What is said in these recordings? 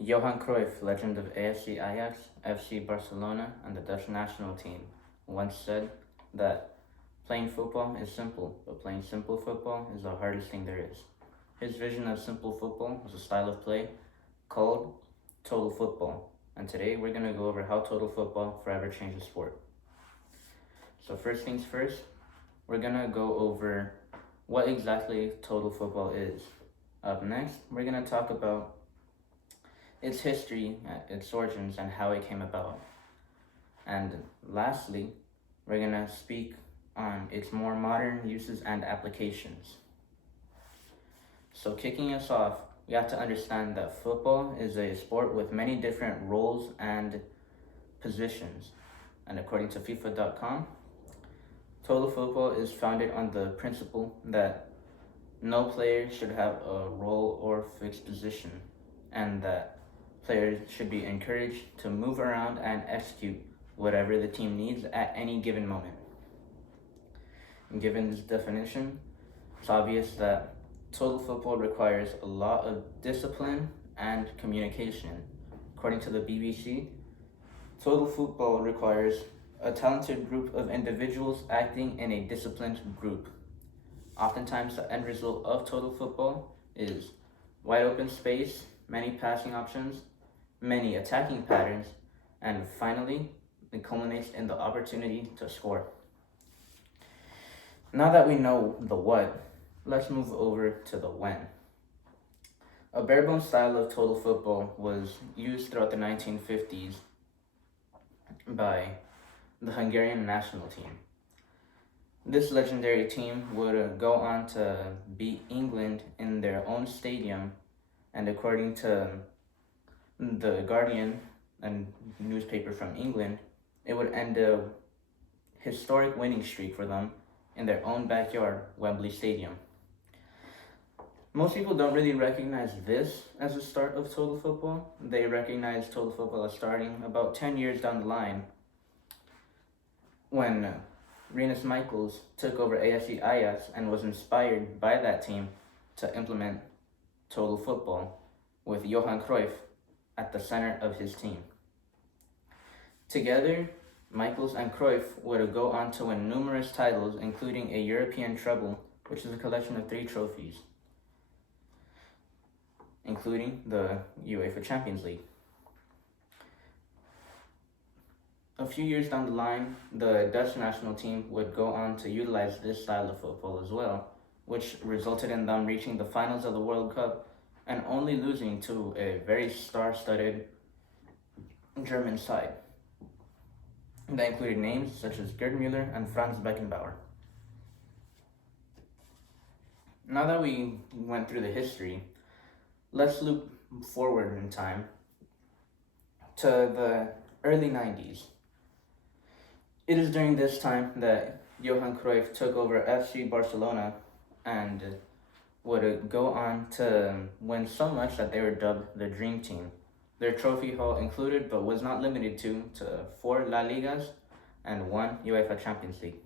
Johan Cruyff, legend of AFC Ajax, FC Barcelona, and the Dutch national team, once said that playing football is simple, but playing simple football is the hardest thing there is. His vision of simple football was a style of play called total football, and today we're going to go over how total football forever changed the sport. So, first things first, we're going to go over what exactly total football is. Up next, we're going to talk about its history, its origins, and how it came about. And lastly, we're going to speak on its more modern uses and applications. So, kicking us off, we have to understand that football is a sport with many different roles and positions. And according to FIFA.com, total football is founded on the principle that no player should have a role or fixed position, and that players should be encouraged to move around and execute whatever the team needs at any given moment. And given this definition, it's obvious that total football requires a lot of discipline and communication. According to the BBC, total football requires a talented group of individuals acting in a disciplined group. Oftentimes, the end result of total football is wide open space, many passing options, many attacking patterns, and finally, it culminates in the opportunity to score. Now that we know the what, let's move over to the when. A barebone style of total football was used throughout the 1950s by the Hungarian national team. This legendary team would go on to beat England in their own stadium, and according to The Guardian, a newspaper from England, it would end a historic winning streak for them in their own backyard, Wembley Stadium. Most people don't really recognize this as the start of total football. They recognize total football as starting about 10 years down the line when Rinus Michels took over AFC Ajax and was inspired by that team to implement total football with Johan Cruyff at the center of his team. Together, Michels and Cruyff would go on to win numerous titles, including a European treble, which is a collection of 3 trophies, including the UEFA Champions League. A few years down the line, the Dutch national team would go on to utilize this style of football as well, which resulted in them reaching the finals of the World Cup and only losing to a very star-studded German side. That included names such as Gerd Müller and Franz Beckenbauer. Now that we went through the history, let's loop forward in time to the early 90s. It is during this time that Johan Cruyff took over FC Barcelona and would go on to win so much that they were dubbed the Dream Team. Their trophy haul included, but was not limited to 4 La Ligas and 1 UEFA Champions League.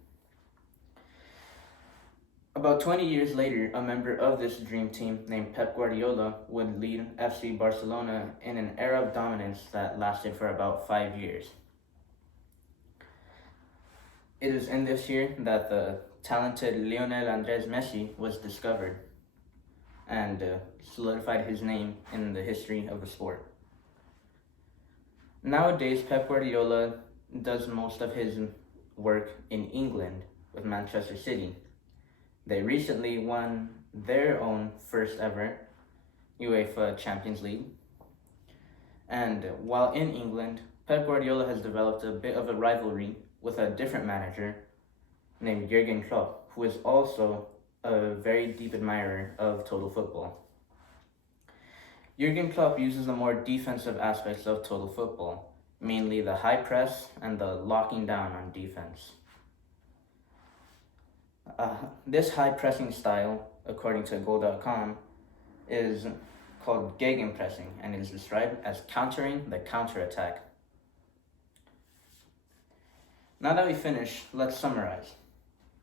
About 20 years later, a member of this dream team named Pep Guardiola would lead FC Barcelona in an era of dominance that lasted for about 5 years. It is in this year that the talented Lionel Andres Messi was discovered and solidified his name in the history of the sport. Nowadays, Pep Guardiola does most of his work in England with Manchester City. They recently won their own first ever UEFA Champions League. And while in England, Pep Guardiola has developed a bit of a rivalry with a different manager named Jurgen Klopp, who is also a very deep admirer of total football. Jurgen Klopp uses the more defensive aspects of total football, mainly the high press and the locking down on defense. This high pressing style, according to Goal.com, is called gegenpressing and is described as countering the counterattack. Now that we finished, let's summarize.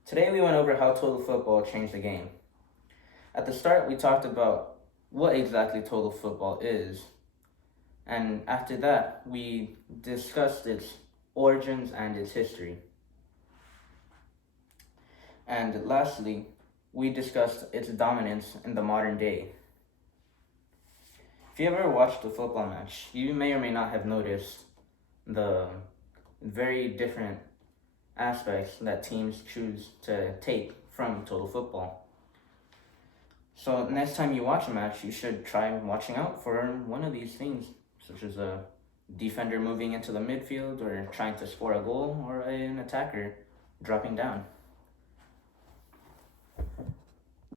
Today we went over how total football changed the game. At the start, we talked about what exactly total football is, And after that, we discussed its origins and its history. And lastly, we discussed its dominance in the modern day. If you ever watched a football match, you may or may not have noticed the very different aspects that teams choose to take from total football. So next time you watch a match, you should try watching out for one of these things, such as a defender moving into the midfield or trying to score a goal, or an attacker dropping down.